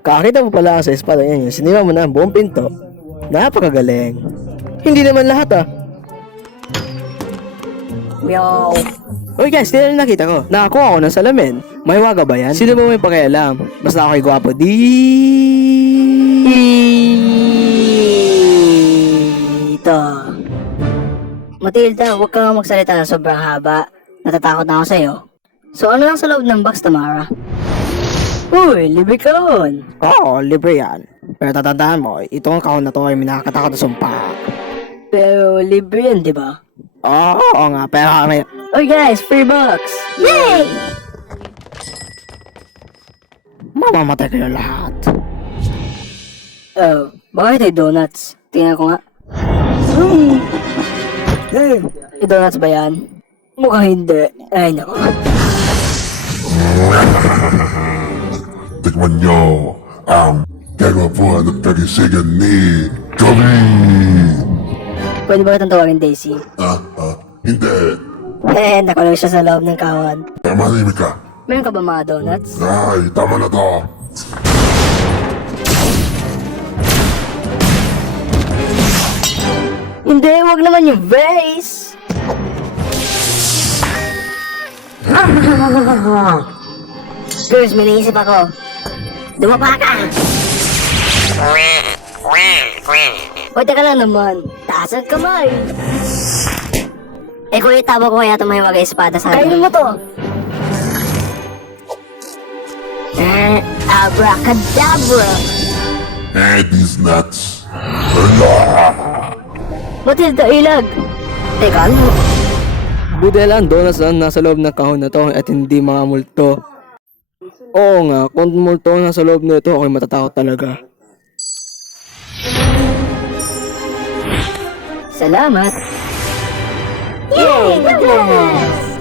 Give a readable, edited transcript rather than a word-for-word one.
Kakita mo pala sa espada yan, sinira mo na ang buong pinto. Napakagaling. Hindi naman lahat ah. Meow. Uy guys, hindi na nakita ko. Nakakuha ako ng salamin. May waga ba yan? Sino ba may pakialam? Basta ako'y gwapo. Dito. Matilda, huwag kang magsalita na sobrang haba. Natatakot na ako sa'yo. So ano lang sa loob ng box, Tamara? Uy, libre ka ron. Oo, libre yan. Pero tatandaan mo, itong kahon na to ay minakatakot na sumpa. Pero libre yan, di ba? Oo nga, pero kami... Uy guys, free box! Yay! Mamamatay kayo lahat. Oh, bakit ay donuts? Tingnan ko nga. Hey, donuts ba yan? Mukhang hindi. Ay, naku. Tikman nyo ang kagwapuan at kagisigan ni Jolene! Pwede ba kitang tawagin Daisy? Hindi. Nakulong siya sa loob ng kawan. Manimik ka. Meron ka ba mga donuts? Ay, tama na to. Hindi, wag naman yung vase! Girls, may naisip ako. Dumapa ka! Hoy, teka lang naman. Taas ang kamay. Kung itaba ko kaya may wagay espada sa akin. Kainin mo to! Abracadabra! These nuts. Matilda, ilag! Teka, ano? Buti lang, donuts lang nasa loob ng kahon na to at hindi mga multo. Oo nga, kung multo nasa loob nito, ako'y matatakot talaga. Salamat! Yay! Donuts!